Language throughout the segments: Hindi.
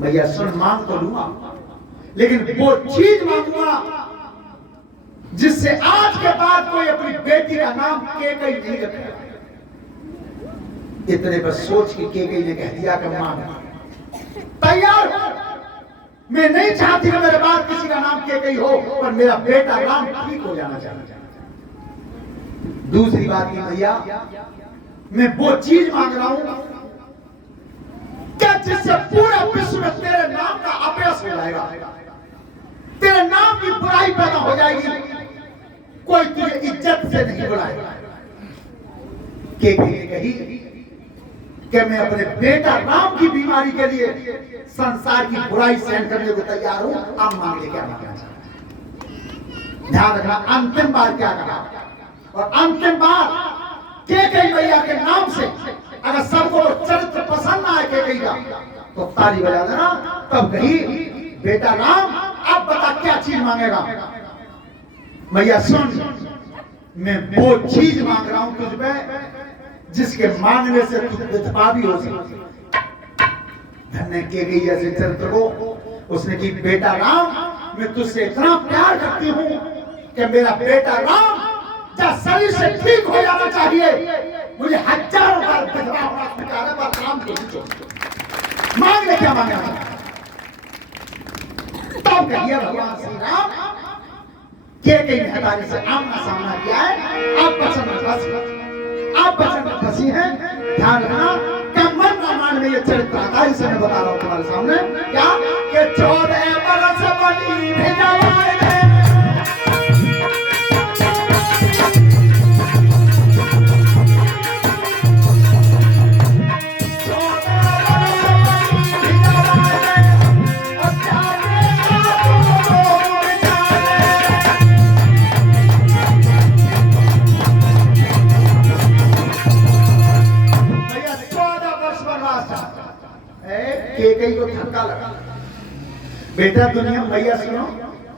भैया सुन, मांग तो लूंगा, लेकिन वो चीज मांगूंगा जिससे आज के बाद कोई अपनी बेटी का नाम केकई नहीं रखेगा। इतने पर सोच के केकई ने कह दिया कि मां तैयार हो, मैं नहीं चाहती कि मेरे बाद किसी का नाम केकई हो, पर मेरा बेटा राम ठीक हो जाना चाहिए। दूसरी बात की भैया, मैं वो चीज मांग रहा हूं क्या जिससे पूरा विश्व में तेरे नाम का अपयश हो जाएगा, तेरे नाम की बुराई पैदा हो जाएगी, कोई तुझे इज्जत से नहीं बुलाएगा। केकई ने कही कि मैं अपने बेटा राम की बीमारी के लिए संसार की बुराई सहन करने को तैयार हूं। अब मांग ले क्या मांगना चाहता। ध्यान रखना, अंतिम बार क्या कहा, और अंतिम बार केकई मैया के नाम से अगर सबको चरित्र पसंद आए केकई का तो ताली बजा देना। तब कही बेटा राम अब बता क्या चीज मांगेगा। मैया सुन, मैं वो चीज मांग रहा हूं तुझ पे जिसके मांगने से तू विधवा भी हो सके। धन्य केकई जैसे चरित्र को उसने की बेटा राम, मैं तुझसे इतना प्यार करती हूं कि मेरा बेटा राम जब शरीर से ठीक हो जाना चाहिए, मुझे हजारों बार विधवा होना स्वीकार है, पर राम को नहीं। मांग ले क्या मांगा। तब कहिए भगवान श्री राम केकई महतारी से आमना सामना किया है। आप वचन में फंसी हैं। ध्यान रखना, मन रामायण में ये चरित्र आता है, इसे मैं बता रहा हूं तुम्हारे सामने। क्या कि 14 बरस बनी भिजवाए केकई को धक्का लगा। बेटा दुनिया भैया सुनो,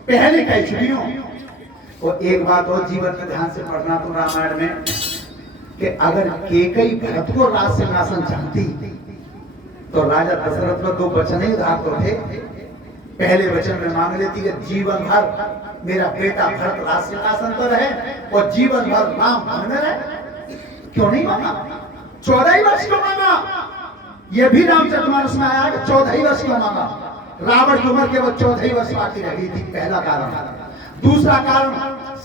पहले कह चुकी हूं। और एक बात और जीवन में ध्यान से पढ़ना तुम रामायण में, कि अगर केकई भरत को राज सिंहासन चाहती तो राजा दशरथ में 2 वचन ही उधार तो थे। पहले वचन में मांग लेती कि जीवन भर मेरा बेटा भरत राज सिंहासन पर रहे और जीवन भर राम वन में रहे। क्यों नहीं मांगा? 14 ही वर्ष क्यों मांगा? ये भी रामचरितमानस में आया कि 14 ही वर्ष क्यों मांगा। रावण की उम्र केवल 14 ही वर्ष बाकी रह गई थी, पहला कारण। दूसरा कारण,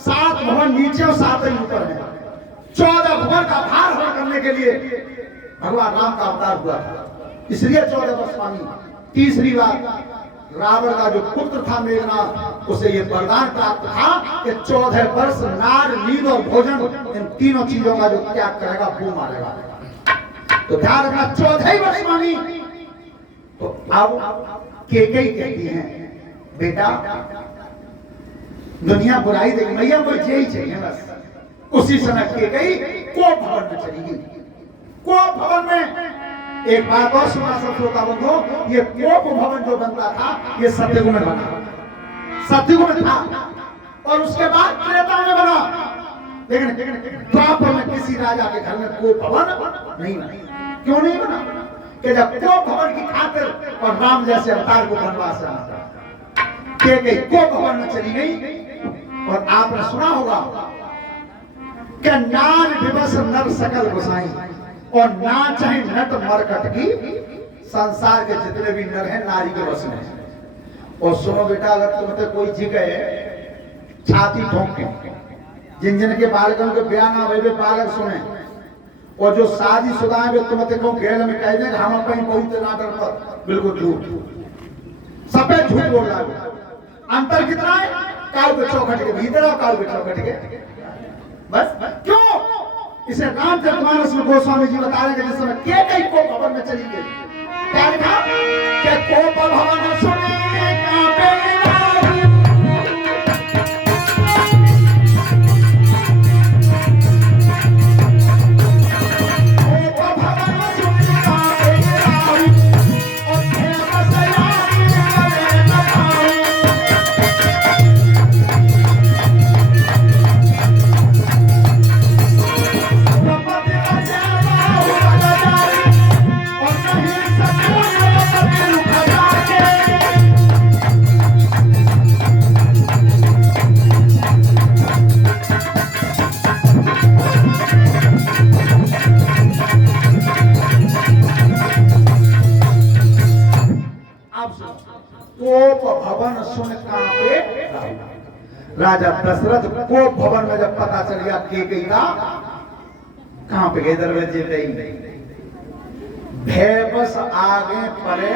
7 भवन नीचे और 7 ऊपर है। 14 भवन का भार हरण करने के लिए भगवान राम का अवतार हुआ था, इसलिए 14 वर्ष मांगी। तीसरी बात, रावण का जो पुत्र था मेघनाथ, उसे ये वरदान प्राप्त था कि 14 वर्ष नार नींद और भोजन, इन तीनों चीजों का जो त्याग करेगा वो मारेगा। तो ध्यान रखना, 14 ही वर्ष मांगी। तो अब केकई कहती हैं बेटा दुनिया बुराई देगी, मैया को यही चाहिए बस। उसी समय केकई कोप भवन में चली गई। कोप भवन में एक बात और सुना सब श्रोता बंधु, ये कोप भवन जो बनता था ये सतयुग में बना, सतयुग में था, और उसके बाद त्रेता में बना। लेकिन द्वापर में किसी राजा के घर में कोप भवन नहीं बना। क्यों नहीं बना? कि जब कोप भवन की खातिर और राम जैसे अवतार को वनवास जाना, केकई कोप भवन में चली गई। और आपने सुना होगा कि नार दिवस नर सकल गोसाई, और ना चाहे नट मरकट की, संसार के जितने भी नर हैं नारी के वश में। और सुनो बेटा, अगर तुम्हें कोई जगह छाती ठोक के जिन जिन के बालकों के ब्याह ना हुए बालक सुने, और जो शादीशुदा है वे तुम्हें को गेल में कह देंगे हम अपनी बहुत नाटक पर, बिल्कुल झूठ, सफेद झूठ बोल रहा है। अंतर कितना है? काल के चौखट के भीतर और काल के चौखट के बस। क्यों? इसे रामचरितमानस में गोस्वामी जी बता रहे हैं जिस समय केकई कोप भवन में चली गई, क्या लिखा कि कोप भवन सुने कांपे कोप भवन सुन कांपे राजा दशरथ कोप भवन में जब पता चल गया के गई का कहां पे गए दरवाजे पे भय बस आगे पड़े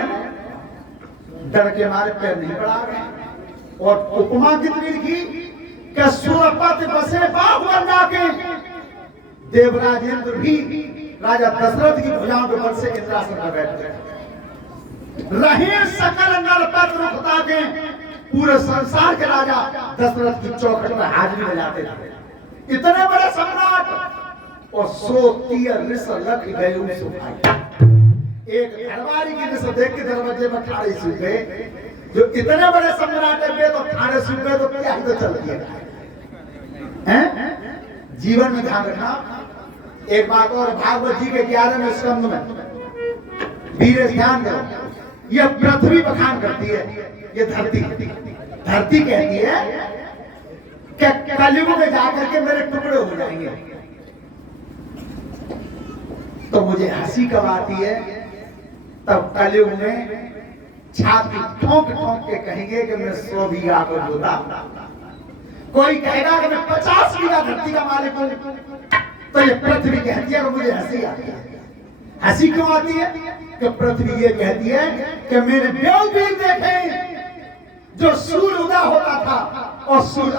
डर के मारे पैर नहीं बढ़ा गए। और उपमा कितनी लिखी कि सुरपत बसे बाहुबल जाके देवराजेंद्र भी राजा दशरथ की भुजाओं के बल से इंद्रासन में बैठ गए। रहे सकल नरपत रुकता के पूरे संसार के राजा दशरथ की चौखट में हाजिरी बजाते थे। इतने बड़े सम्राट और 130 रिस लख गए उस भाई। एक घरवारी की रिस देख के दरवाजे में ठाड़े सूख गए। जो इतने बड़े सम्राट है तो ठाड़े सूख गए तो क्या ही तो चलती है। जीवन में ध्यान रखना। एक बात और भागवत जी के 11वें स्कंद में वीर ध्यान करो। यह पृथ्वी बखान करती है, ये धरती कहती है कि कलयुग में जाकर के मेरे टुकड़े हो जाएंगे। तो मुझे हंसी कब आती है तब कलयुग में छाती ठोंक ठोंक के कहेंगे कि मैं 100 बीघा को जोता। कोई कहेगा कि मैं 50 बीघा धरती का मालिक हूं। तो ये पृथ्वी कहती है कि मुझे हंसी आती है। हंसी क्यों आती है कि पृथ्वी ये कहती है कि मेरे देव भी देखे जो सूर्य उदय होता था और सूर्य